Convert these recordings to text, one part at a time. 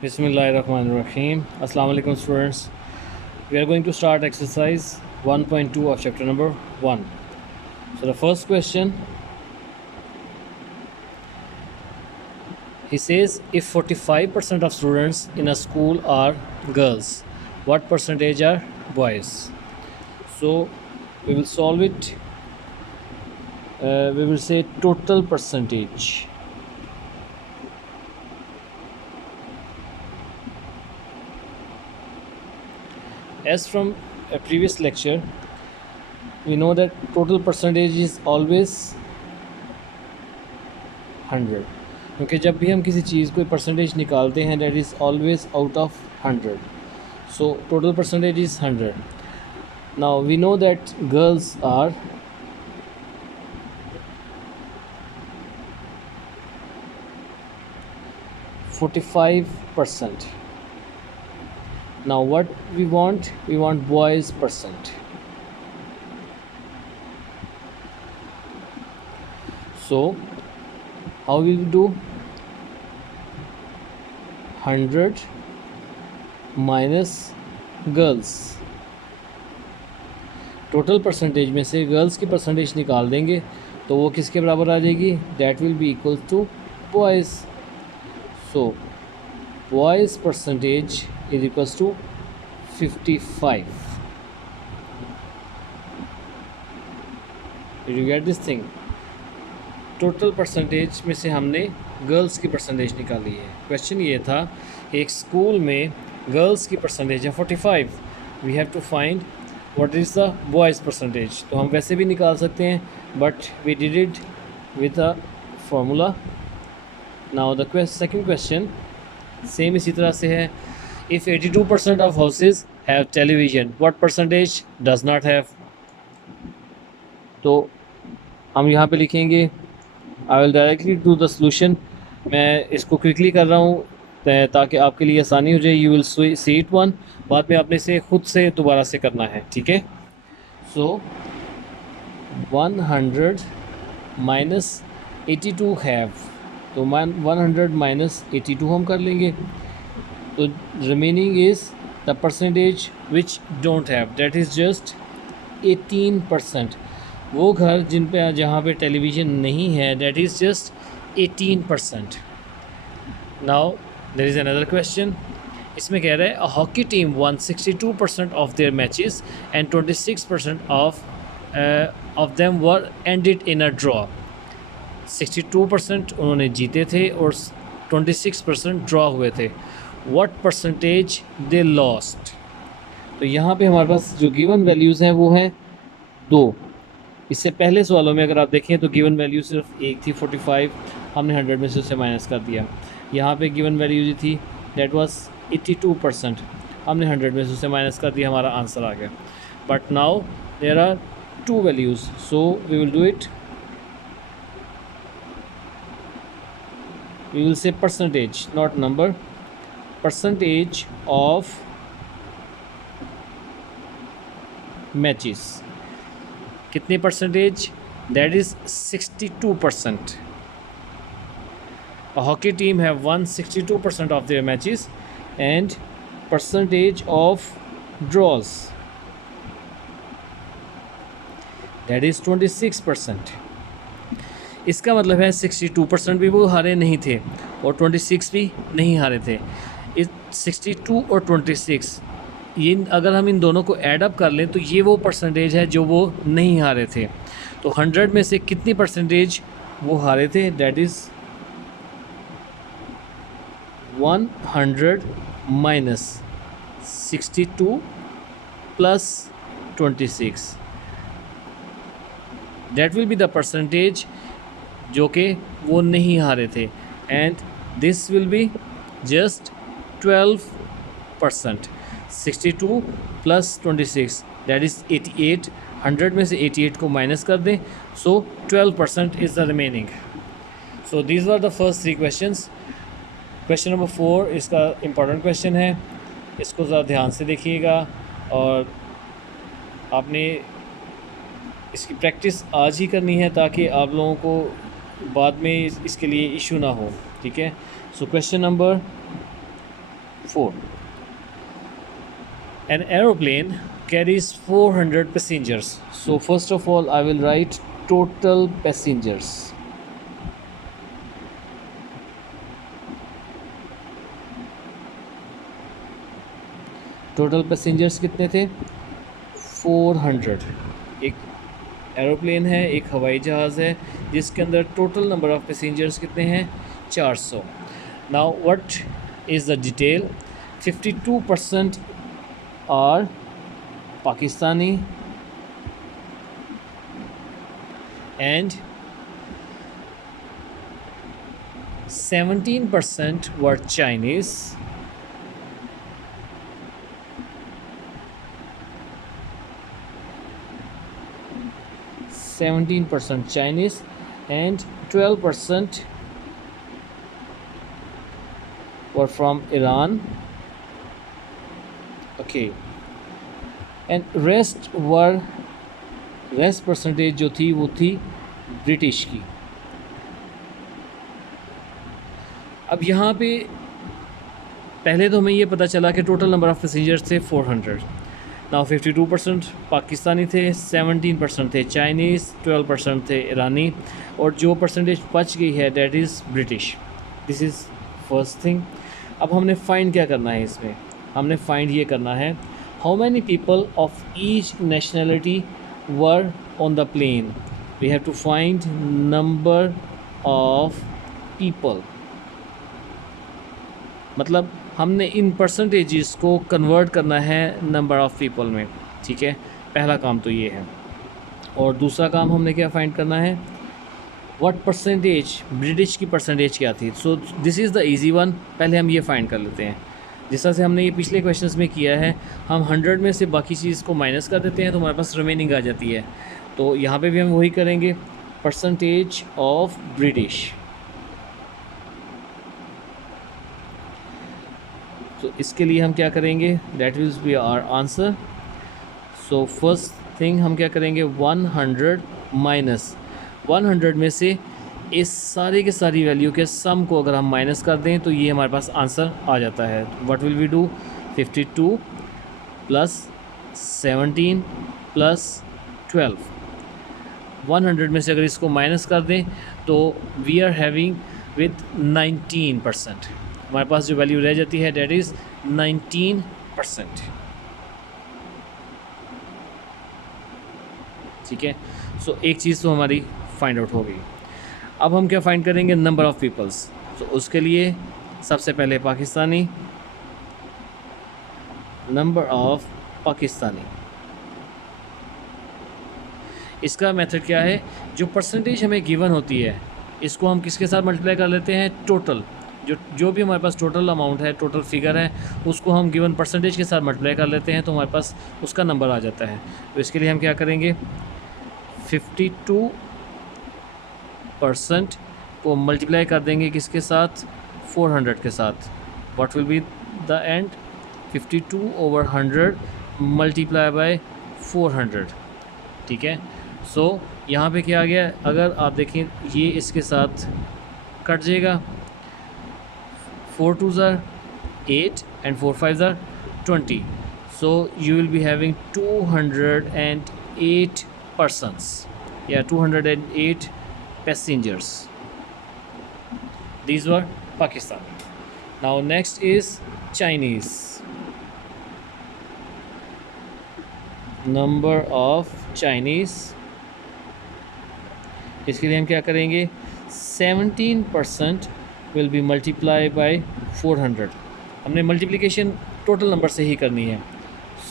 Bismillahirrahmanirrahim. Assalamu alaikum students. We are going to start exercise 1.2 of chapter number 1. So the first question, he says if 45% of students in a school are girls, what percentage are boys? So we will solve it. We will say total percentage. As from a previous lecture, we know that total percentage is always 100, क्योंकि जब भी हम किसी चीज़ को percentage निकालते हैं that is always out of 100. So total percentage is 100. Now we know that girls are 45%. Now what we want boys percent. So how we will do? 100 minus girls. Total percentage में से girls की percentage निकाल देंगे तो वो किसके बराबर आ जाएगी? That will be equal to boys. So boys percentage is equals to 55. Did you get this thing? Total percentage में से हमने गर्ल्स की परसेंटेज निकाली है. क्वेश्चन ये था, एक स्कूल में गर्ल्स की परसेंटेज है 45. We have to find what is the boys percentage. तो हम वैसे भी निकाल सकते हैं, but we did it with a formula. Now the second question same इसी तरह से है. If 82% of houses have television, what percentage does not have? तो हम यहाँ पे लिखेंगे, I will directly do the solution. मैं इसको क्विकली कर रहा हूँ ताकि आपके लिए आसानी हो जाए. You will see it one, बाद में आपने इसे खुद से दोबारा से करना है, ठीक है? सो 100 माइनस 82 हैव, तो 100 माइनस 82 हम कर लेंगे. तो remaining is the percentage which don't have, that is just 18%. वो घर जहाँ पे टेलीविज़न नहीं है, that is just 18%. Now there is another question. इसमें कह रहा है a hockey team won 62% of their matches and 26% of them were ended in a draw. 62% उन्होंने जीते थे और 26% ड्रॉ हुए थे. What percentage they lost? तो यहाँ पे हमारे पास जो गिवन वैल्यूज़ हैं वो हैं 2. इससे पहले सवालों में अगर आप देखें तो गिवन वैल्यू सिर्फ एक थी 45, हमने 100 में से उसे माइनस कर दिया. यहाँ पे गिवन वैल्यू जो थी दैट वाज 82%, हमने 100 में से उसे माइनस कर दिया, हमारा आंसर आ गया. But now there are 2 values, so we will do it. We will say percentage, not number, percentage of matches. कितनी percentage? That is 62%. A hockey team have won 62% of their matches and percentage of draws, that is 26%. इसका मतलब है 62% भी वो हारे नहीं थे और 26 भी नहीं हारे थे. इस 62 और 26, ये अगर हम इन दोनों को ऐड अप कर लें तो ये वो परसेंटेज है जो वो नहीं हारे थे. तो 100 में से कितनी परसेंटेज वो हारे थे? That is 100 minus 62 plus 26. That will be the percentage जो कि वो नहीं हारे थे. And this will be just 12%. 62 plus 26 that is 88. 100 में से 88 को माइनस कर दें, सो 12% is the remaining. So these were the first 3 questions. Question number 4 इसका इम्पॉर्टेंट क्वेश्चन है, इसको ज़रा ध्यान से देखिएगा और आपने इसकी प्रैक्टिस आज ही करनी है ताकि आप लोगों को बाद में इसके लिए इशू ना हो, ठीक है? So question number 4. An aeroplane carries 400 passengers. So first of all I will write total passengers. Total passengers कितने थे? 400. एक एरोप्लेन है, एक हवाई जहाज़ है जिसके अंदर टोटल नंबर ऑफ़ पैसेंजर्स कितने हैं? 400. Now what is the detail? 52% are Pakistani and 17% were Chinese, and 12% were from Iran. Okay, and rest percentage जो थी वो थी ब्रिटिश की. अब यहाँ पे पहले तो हमें ये पता चला कि टोटल नंबर ऑफ़ पैसेंजर्स थे 400. नाउ 52% पाकिस्तानी थे, 17% थे चाइनीज़, 12% थे ईरानी, और जो परसेंटेज बच गई है that is British. This is first thing. अब हमने फाइंड क्या करना है इसमें? हमने फाइंड ये करना है how many people of each nationality were on the plane. We have to find number of people. मतलब हमने इन परसेंटेजेस को कन्वर्ट करना है नंबर ऑफ़ पीपल में. ठीक है, पहला काम तो ये है. और दूसरा काम हमने क्या फाइंड करना है? व्हाट परसेंटेज ब्रिटिश की परसेंटेज क्या थी. So this is the easy one. पहले हम ये फाइंड कर लेते हैं. जिस तरह से हमने ये पिछले क्वेश्चंस में किया है, हम 100 में से बाकी चीज़ को माइनस कर देते हैं तो हमारे पास रिमेनिंग आ जाती है. तो यहाँ पे भी हम वही करेंगे, परसेंटेज ऑफ ब्रिटिश. तो इसके लिए हम क्या करेंगे? That will be our answer. So first thing हम क्या करेंगे? 100 माइनस 100 में से इस सारे के सारी वैल्यू के सम को अगर हम माइनस कर दें तो ये हमारे पास आंसर आ जाता है. What will we do? 52 plus 17 plus 12. 100 में से अगर इसको माइनस कर दें तो वी आर हैविंग विथ 19%. हमारे पास जो वैल्यू रह जाती है डेट इज़ 19%. ठीक है, सो एक चीज़ तो हमारी फाइंड आउट हो गई. अब हम क्या फाइंड करेंगे? Number of peoples. तो उसके लिए सबसे पहले पाकिस्तानी, नंबर ऑफ़ पाकिस्तानी. इसका मेथड क्या है? जो परसेंटेज हमें गिवन होती है इसको हम किसके साथ मल्टीप्लाई कर लेते हैं? टोटल. जो भी हमारे पास टोटल अमाउंट है, टोटल फिगर है, उसको हम गिवन परसेंटेज के साथ मल्टीप्लाई कर लेते हैं तो हमारे पास उसका नंबर आ जाता है. तो इसके लिए हम क्या करेंगे? 52% को मल्टीप्लाई कर देंगे किसके साथ? 400 के साथ. What will be the end? 52/100 multiply by 400. ठीक है, सो यहाँ पे क्या आ गया? अगर आप देखें ये इसके साथ कट जाएगा. 4 2s are 8 and 4 5s are 20. So you will be having 208 persons. Yeah, 208 passengers. These were Pakistani. Now next is Chinese. Number of Chinese. इसके लिए हम क्या करेंगे? 17% will be multiplied by 400. हमने मल्टीप्लिकेशन टोटल नंबर से ही करनी है.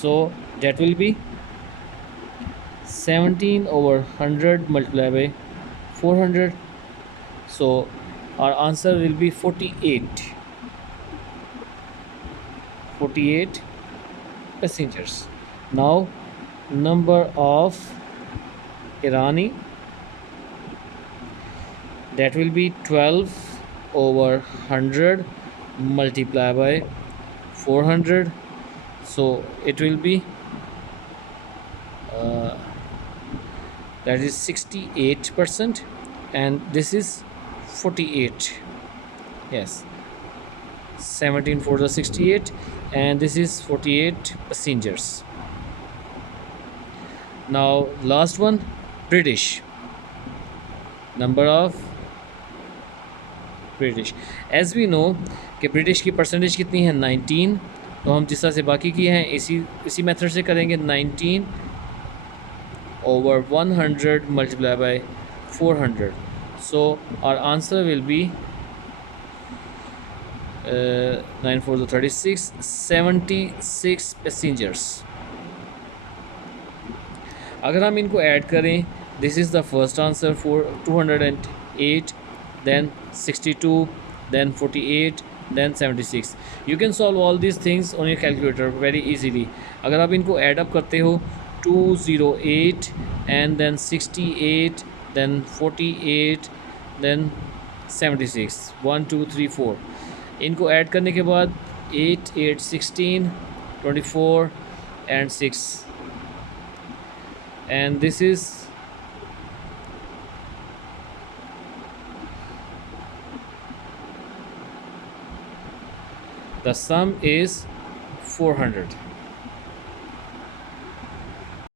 So that will be 17/100 multiplied by 400. So our answer will be 48. 48 passengers. Now number of Irani, that will be 12/100 multiplied by 400. So it will be that is 68%, and this is 48. Yes, 17 for the 68, and this is 48 passengers. Now last one, British. Number of British, as we know कि British की percentage कितनी है 19, तो हम जिस तरह से बाकी किए हैं इसी मेथड से करेंगे. 19 over 100 multiplied by 400. So our answer will be 9 for the 36, 76 passengers. अगर हम इनको ऐड करें, this is the first answer for 208, then 62, then 48, then 76. You can solve all these things on your calculator very easily. अगर आप इनको add up करते हो 208 and then 68, then 48, then 76, 1 2 3 4. इनको ऐड करने के बाद 8 8 16 24 and 6, and this is the sum is 400.